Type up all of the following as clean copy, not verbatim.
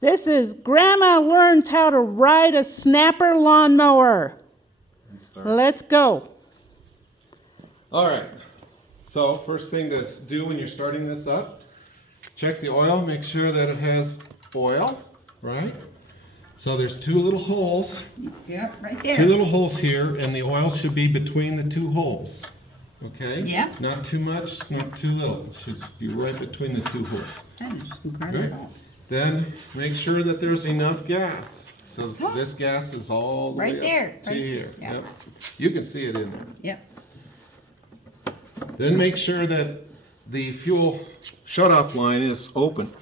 This is Grandma Learns How to Ride a Snapper Lawnmower. Let's go. All right. So first thing to do when you're starting this up, check the oil, make sure that it has oil, right? So there's two little holes. Yep, right there. Two little holes here, and the oil should be between the two holes. Okay? Yeah. Not too much, not too little. It should be right between the two holes. That is Right? incredible. Then make sure that there's enough gas. So this gas is all the Right way there, up to right here. there, yeah. Yep. You can see it in there. Yep. Then make sure that the fuel shutoff line is open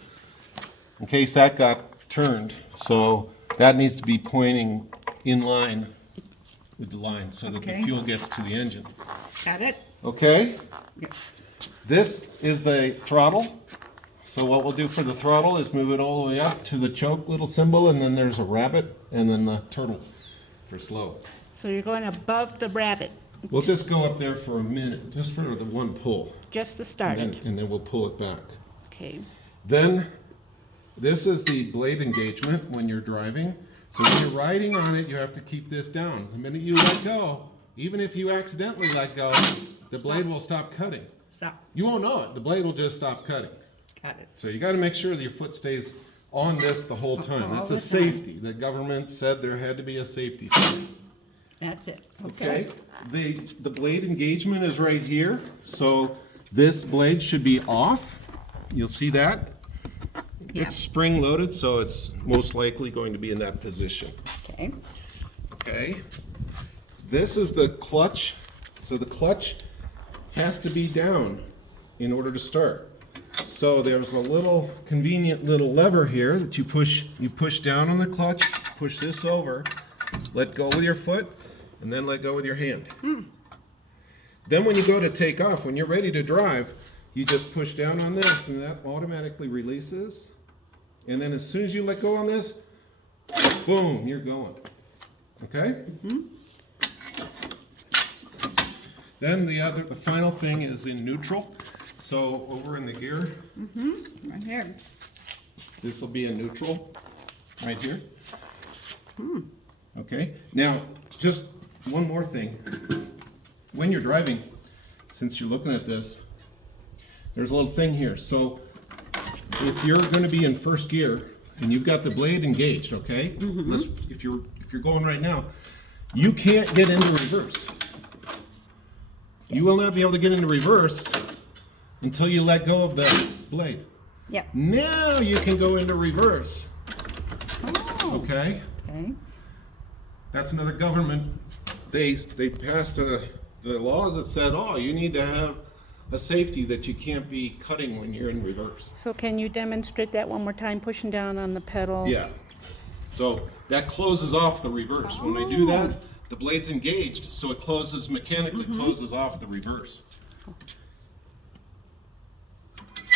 in case that got turned. So that needs to be pointing in line with the line so that the Okay. fuel gets to the engine. Got it? Okay? Yep. This is the throttle. So what we'll do for the throttle is move it all the way up to the choke little symbol, and then there's a rabbit, and then the turtle for slow. So you're going above the rabbit, We'll just go up there for a minute, just for the one pull, just to start and it. then we'll pull it back. Okay. Then, this is the blade engagement when you're driving. So when you're riding on it, you have to keep this down. The minute you let go, even if you accidentally let go, the blade will stop cutting. Stop. You won't know it, the blade will just stop cutting. Got it. So you gotta make sure that your foot stays on this the whole time. All That's the a time. safety. The government said there had to be a safety for it. That's it. Okay, the blade engagement is right here, so this blade should be off. You'll see that. Yeah. It's spring loaded, so it's most likely going to be in that position. Okay. Okay, this is the clutch. So the clutch has to be down in order to start. So there's a little convenient little lever here that you push down on the clutch, push this over, let go with your foot, and then let go with your hand. Then when you go to take off, when you're ready to drive, you just push down on this and that automatically releases. And then as soon as you let go on this, boom, you're going. Okay? Then the final thing is in neutral. So over in the gear, Right here. this will be in neutral, right here. Okay, now just one more thing. When you're driving, since you're looking at this, there's a little thing here. So if you're going to be in first gear and you've got the blade engaged, okay? If you're going right now, you can't get into reverse. You will not be able to get into reverse until you let go of the blade. Yep. Now you can go into reverse. Oh. Okay? Okay. That's another government. They passed the laws that said, oh, you need to have a safety that you can't be cutting when you're in reverse. So can you demonstrate that one more time, pushing down on the pedal? Yeah. So that closes off the reverse. When I do that, the blade's engaged, so it closes mechanically, closes off the reverse.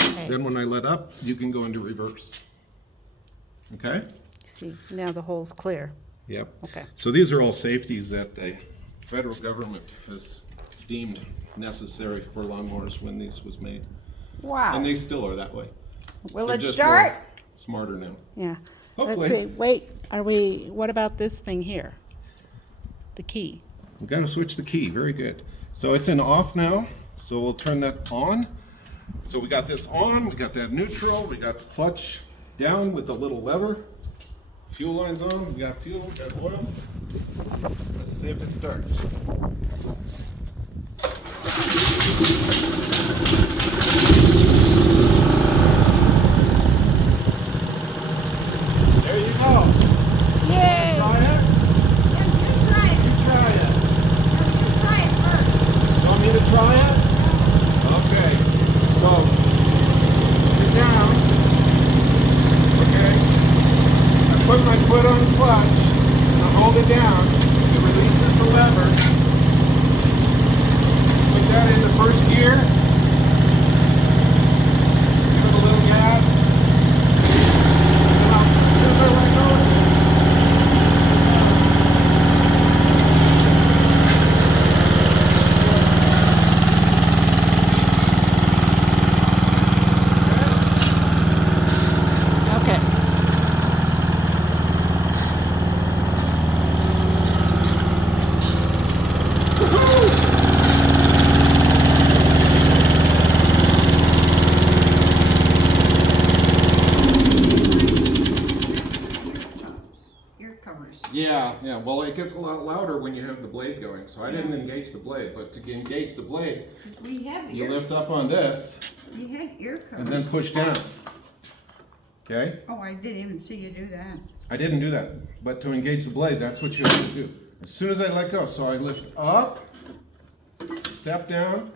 Okay. Then when I let up, you can go into reverse. Okay? See, now the hole's clear. Yep. Okay. So these are all safeties that the federal government has deemed necessary for lawnmowers when this was made. Wow. And they still are that way. Will They're it just start? more smarter now. Yeah. Hopefully. Let's see. Wait, what about this thing here? The key. We've got to switch the key. Very good. So it's in off now. So we'll turn that on. So we got this on. We got that neutral. We got the clutch down with the little lever. Fuel line's on. We got fuel. We got oil. Let's see if it starts. There you go. Yay! Try it. You try it. You want me to try it? Okay. So, sit down. Okay. I put my foot on the clutch. I hold it down. It releases the lever. Put that into first gear. Give it a little gas. Come on. Here's our right over. Okay. Yeah, yeah. Well, it gets a lot louder when you have the blade going. So I didn't engage the blade, but to engage the blade, We have you ear. lift up on this We had ear covers. and then push down. Okay? Oh, I didn't even see you do that. I didn't do that, but to engage the blade, that's what you have to do. As soon as I let go, so I lift up, step down.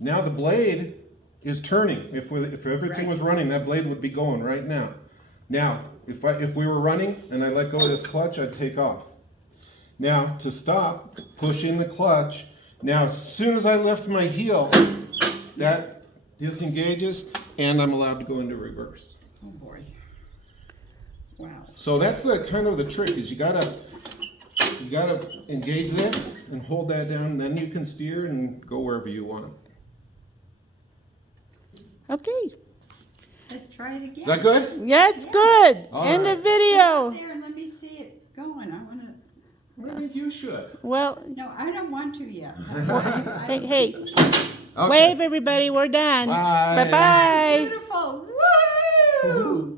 Now the blade is turning. If everything was running, that blade would be going right now. Now, if we were running and I let go of this clutch, I'd take off. Now, to stop, pushing the clutch. Now, as soon as I lift my heel, that disengages and I'm allowed to go into reverse. Oh boy. Wow. So that's the kind of the trick is you gotta engage this and hold that down, and then you can steer and go wherever you want. Okay. Let's try it again. Is that good? Yeah, it's good. All End right. of video. There, let me see it going. I want to. I think you should. Well, No, I don't want to yet. hey, Okay. wave everybody. We're done. Bye. Bye-bye. Beautiful. Woo!